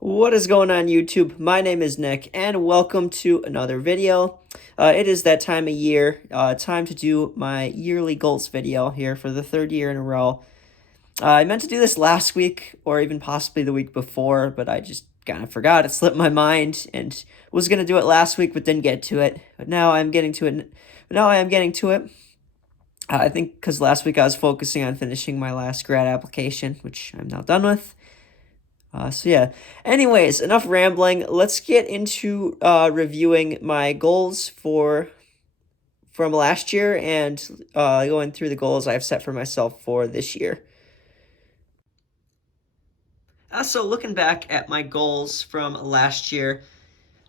What is going on YouTube? My name is Nick and welcome to another video. It is that time of year, time to do my yearly goals video here for the third year in a row. I meant to do this last week or even possibly the week before, but I just kind of forgot. It slipped my mind and was going to do it last week but didn't get to it. But now I'm getting to it. Now I am getting to it. I think because last week I was focusing on finishing my last grad application, which I'm now done with. So yeah. Anyways, enough rambling. Let's get into reviewing my goals from last year and going through the goals I've set for myself for this year. So looking back at my goals from last year,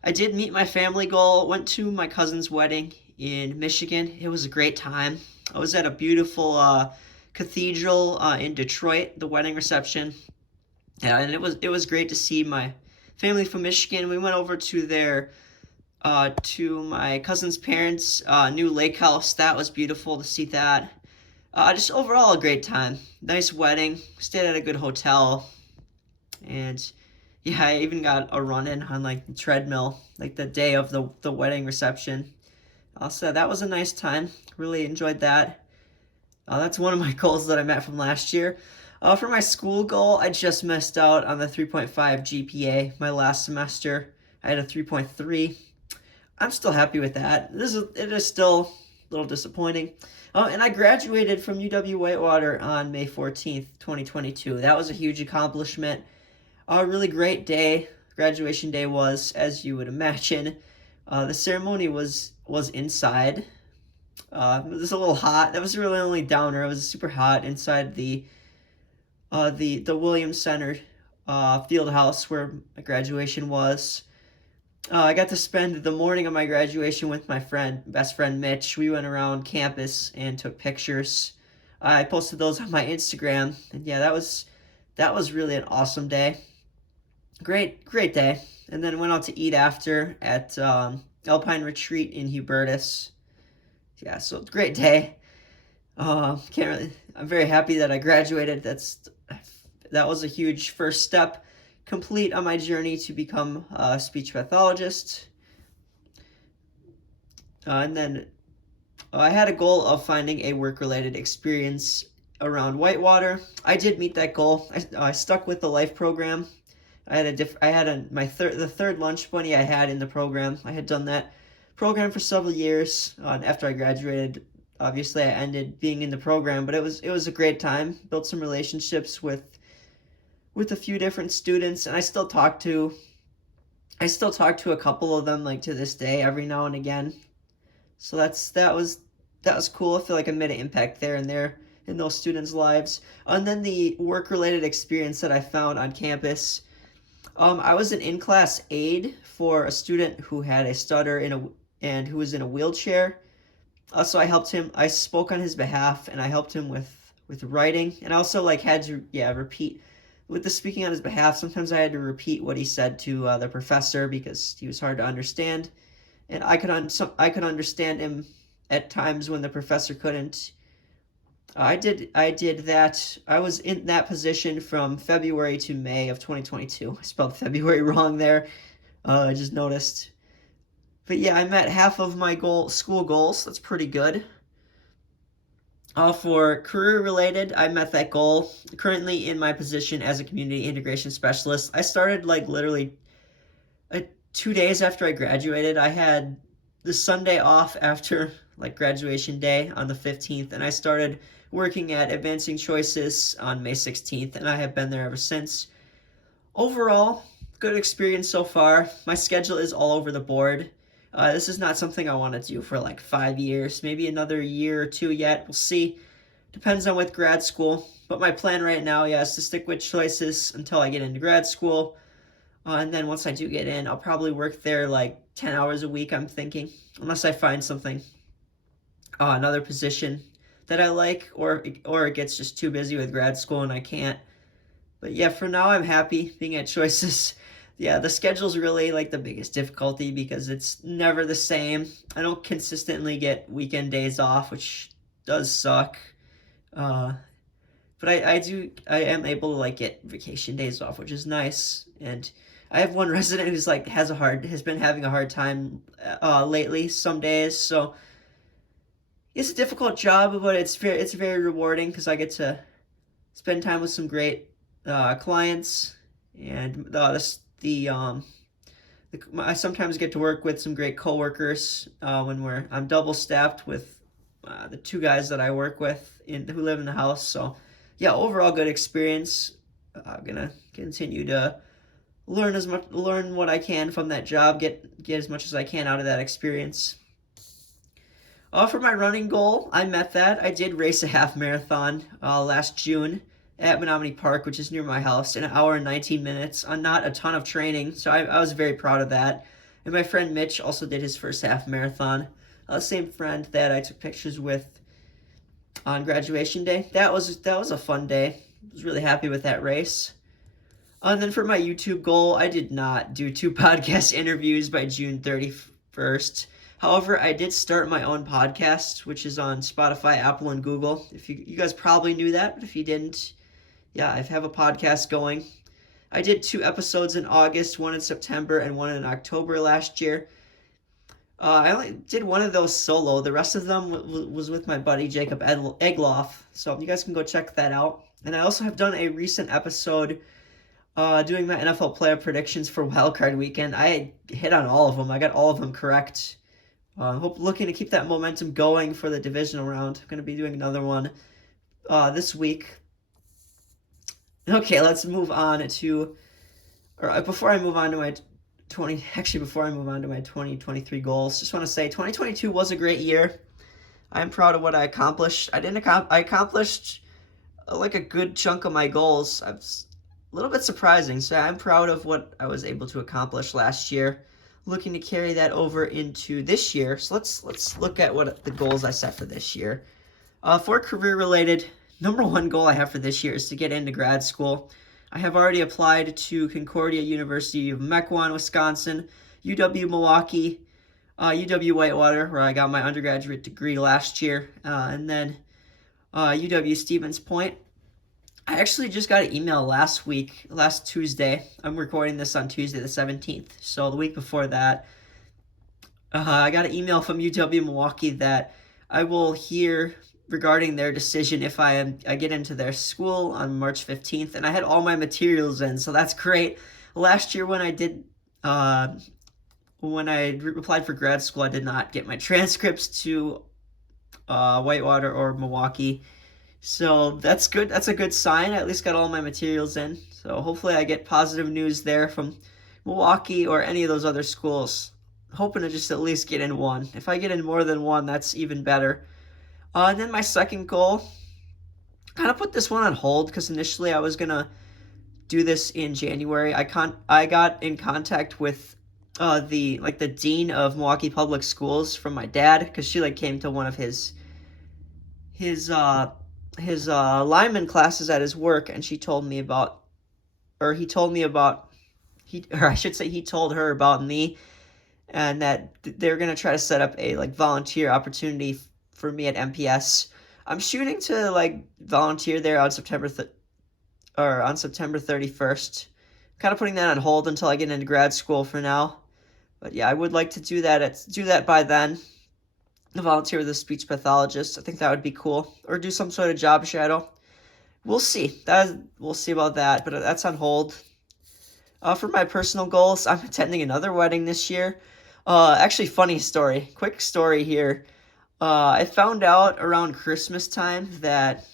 I did meet my family goal. Went to my cousin's wedding in Michigan. It was a great time. I was at a beautiful cathedral in Detroit, the wedding reception. Yeah, and it was great to see my family from Michigan. We went over to my cousin's parents' new lake house. That was beautiful to see that. Just overall a great time. Nice wedding. Stayed at a good hotel, and yeah, I even got a run in on like the treadmill like the day of the wedding reception. So that was a nice time. Really enjoyed that. That's one of my goals that I met from last year. For my school goal, I just missed out on the 3.5 GPA my last semester. I had a 3.3. I'm still happy with that. It is still a little disappointing. And I graduated from UW Whitewater on May 14th, 2022. That was a huge accomplishment. A really great day. Graduation day was, as you would imagine. The ceremony was inside. It was a little hot. That was really only downer. It was super hot inside the Williams Center field house where my graduation was. I got to spend the morning of my graduation with my best friend Mitch. We went around campus and took pictures. I posted those on my Instagram, and yeah, that was really an awesome day. Great day. And then went out to eat after at Alpine Retreat in Hubertus. Yeah, so great day. Can't really. I'm very happy that I graduated. That was a huge first step complete on my journey to become a speech pathologist. And then I had a goal of finding a work-related experience around Whitewater. I did meet that goal. I stuck with the life program. The third lunch bunny I had in the program. I had done that program for several years. After I graduated, obviously I ended being in the program, but it was a great time. Built some relationships with a few different students, and I still talk to a couple of them like to this day every now and again. So that was cool. I feel like I made an impact there and there in those students' lives. And then the work-related experience that I found on campus. I was an in-class aide for a student who had a stutter and who was in a wheelchair. So I helped him. I spoke on his behalf, and I helped him with writing, and I also like had to repeat with the speaking on his behalf. Sometimes I had to repeat what he said to the professor because he was hard to understand, and I could understand him at times when the professor couldn't. I did that. I was in that position from February to May of 2022. I spelled February wrong there. I just noticed. But yeah, I met half of my school goals. That's pretty good. For career related, I met that goal. Currently in my position as a community integration specialist, I started like literally 2 days after I graduated. I had the Sunday off after like graduation day on the 15th, and I started working at Advancing Choices on May 16th, and I have been there ever since. Overall, good experience so far. My schedule is all over the board. This is not something I want to do for like 5 years, maybe another year or two yet. We'll see. Depends on with grad school. But my plan right now, yeah, is to stick with choices until I get into grad school. And then once I do get in, I'll probably work there like 10 hours a week, I'm thinking. Unless I find something, another position that I like, or it gets just too busy with grad school and I can't. But yeah, for now I'm happy being at choices. Yeah, the schedule's really like the biggest difficulty because it's never the same. I don't consistently get weekend days off, which does suck. Uh, But I am able to like get vacation days off, which is nice. And I have one resident who's like has been having a hard time lately some days. So it's a difficult job, but it's very rewarding because I get to spend time with some great clients, and I sometimes get to work with some great coworkers when I'm double staffed with the two guys that I work with who live in the house. So yeah, overall good experience. I'm gonna continue to learn what I can from that job, get as much as I can out of that experience. For my running goal, I met that. I did race a half marathon last June at Menominee Park, which is near my house, in an hour and 19 minutes on not a ton of training. So I was very proud of that. And my friend Mitch also did his first half marathon. Same friend that I took pictures with on graduation day. That was a fun day. I was really happy with that race. And then for my YouTube goal, I did not do 2 podcast interviews by June 31st. However, I did start my own podcast, which is on Spotify, Apple, and Google. If you guys probably knew that, but if you didn't, yeah, I have a podcast going. I did 2 episodes in August, one in September, and one in October last year. I only did one of those solo. The rest of them was with my buddy Jacob Egloff. So you guys can go check that out. And I also have done a recent episode doing my NFL player predictions for Wildcard Weekend. I hit on all of them. I got all of them correct. Looking to keep that momentum going for the divisional round. I'm going to be doing another one this week. Okay, let's move on to, before I move on to my 2023 goals, just want to say 2022 was a great year. I'm proud of what I accomplished. I accomplished like a good chunk of my goals. I'm a little bit surprising, so I'm proud of what I was able to accomplish last year. Looking to carry that over into this year. So let's look at what the goals I set for this year. For career related, number 1 goal I have for this year is to get into grad school. I have already applied to Concordia University of Mequon, Wisconsin, UW Milwaukee, UW Whitewater, where I got my undergraduate degree last year, and then UW Stevens Point. I actually just got an email last Tuesday. I'm recording this on Tuesday the 17th, so the week before that, I got an email from UW Milwaukee that I will hear regarding their decision if I get into their school on March 15th, and I had all my materials in, so that's great. Last year when I applied for grad school, I did not get my transcripts to Whitewater or Milwaukee, so that's good. That's a good sign. I at least got all my materials in, so hopefully I get positive news there from Milwaukee or any of those other schools. Hoping to just at least get in one. If I get in more than one, that's even better. And then my second goal, kind of put this one on hold because initially I was gonna do this in January. I got in contact with the dean of Milwaukee Public Schools from my dad, because she came to one of his lineman classes at his work, and he told her about me, and that they're gonna try to set up a volunteer opportunity for me at MPS. I'm shooting to volunteer there on September 31st. Kind of putting that on hold until I get into grad school for now. But yeah, I would like to do that by then. Volunteer with a speech pathologist. I think that would be cool. Or do some sort of job shadow. We'll see. We'll see about that, but that's on hold. For my personal goals, I'm attending another wedding this year. Actually, quick story here. I found out around Christmas time that,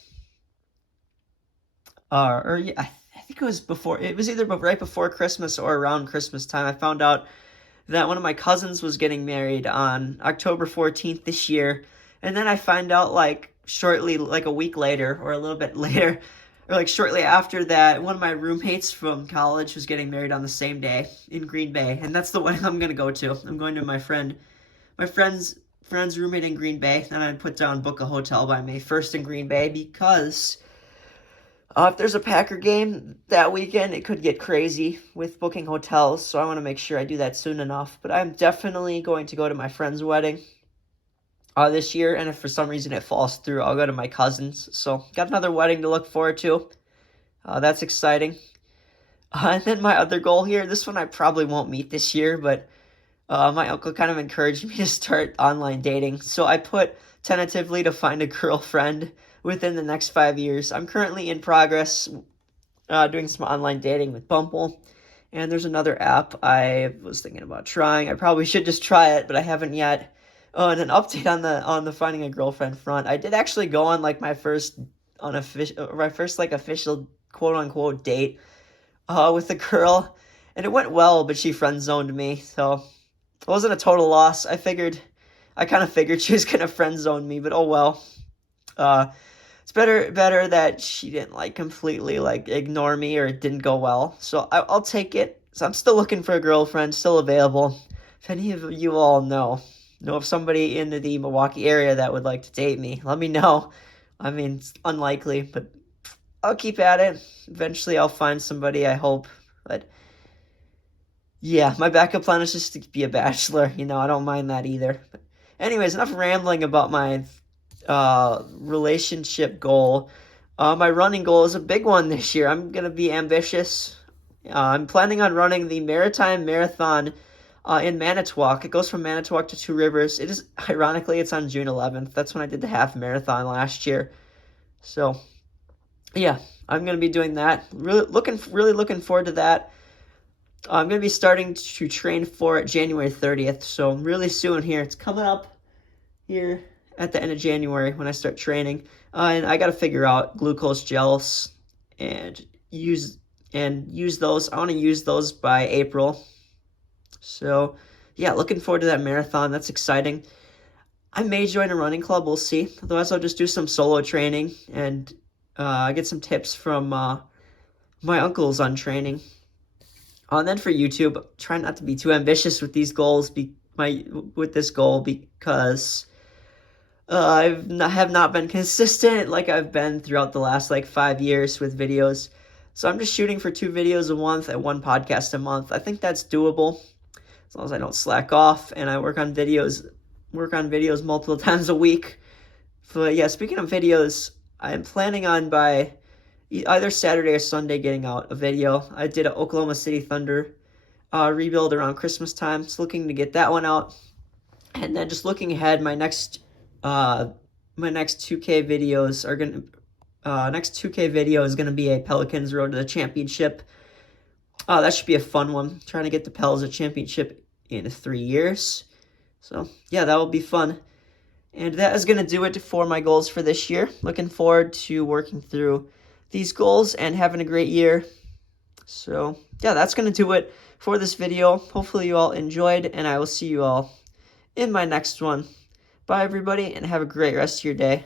I think it was either right before Christmas or around Christmas time, I found out that one of my cousins was getting married on October 14th this year. And then I find out shortly, a week later or a little bit later, or shortly after that, one of my roommates from college was getting married on the same day in Green Bay. And that's the wedding I'm going to go to. I'm going to my friend's roommate in Green Bay, and I'd book a hotel by May 1st in Green Bay, because if there's a Packer game that weekend, it could get crazy with booking hotels, so I want to make sure I do that soon enough. But I'm definitely going to go to my friend's wedding. this year, and if for some reason it falls through, I'll go to my cousin's. So got another wedding to look forward to. That's exciting. And then my other goal here, this one I probably won't meet this year, but my uncle kind of encouraged me to start online dating. So I put tentatively to find a girlfriend within the next 5 years. I'm currently in progress doing some online dating with Bumble. And there's another app I was thinking about trying. I probably should just try it, but I haven't yet. Oh, and an update on the finding a girlfriend front. I did actually go on like my first like official quote unquote date with a girl, and it went well, but she friend zoned me, so it wasn't a total loss. I kind of figured she was gonna friend zone me, but oh well. It's better that she didn't like completely like ignore me or it didn't go well. So I'll take it. So I'm still looking for a girlfriend, still available. If any of you all know of somebody in the Milwaukee area that would like to date me, let me know. I mean, it's unlikely, but I'll keep at it. Eventually I'll find somebody, I hope. But yeah, my backup plan is just to be a bachelor. I don't mind that either. But anyways, enough rambling about my relationship goal. My running goal is a big one this year. I'm gonna be ambitious. I'm planning on running the Maritime Marathon in Manitowoc. It goes from Manitowoc to Two Rivers. It is, ironically, it's on June 11th. That's when I did the half marathon last year. So yeah, I'm gonna be doing that. Really looking forward to that. I'm gonna be starting to train for it January 30th. So really soon here. It's coming up here at the end of January when I start training. And I got to figure out glucose gels and use those. I want to use those by April. So yeah, looking forward to that marathon. That's exciting. I may join a running club. We'll see. Otherwise, I'll just do some solo training and get some tips from my uncles on training. And then for YouTube, try not to be too ambitious with these goals. With this goal because I have not been consistent like I've been throughout the last 5 years with videos. So I'm just shooting for 2 videos a month and 1 podcast a month. I think that's doable as long as I don't slack off and I work on videos multiple times a week. But yeah, speaking of videos, I'm planning on by either Saturday or Sunday getting out a video. I did an Oklahoma City Thunder rebuild around Christmas time. So looking to get that one out. And then just looking ahead, my next 2K videos are next 2K video is gonna be a Pelicans Road to the Championship. That should be a fun one. Trying to get the Pels a championship in 3 years. So yeah, that will be fun. And that is gonna do it for my goals for this year. Looking forward to working through these goals and having a great year. So yeah, that's gonna do it for this video. Hopefully you all enjoyed, and I will see you all in my next one. Bye, everybody, and have a great rest of your day.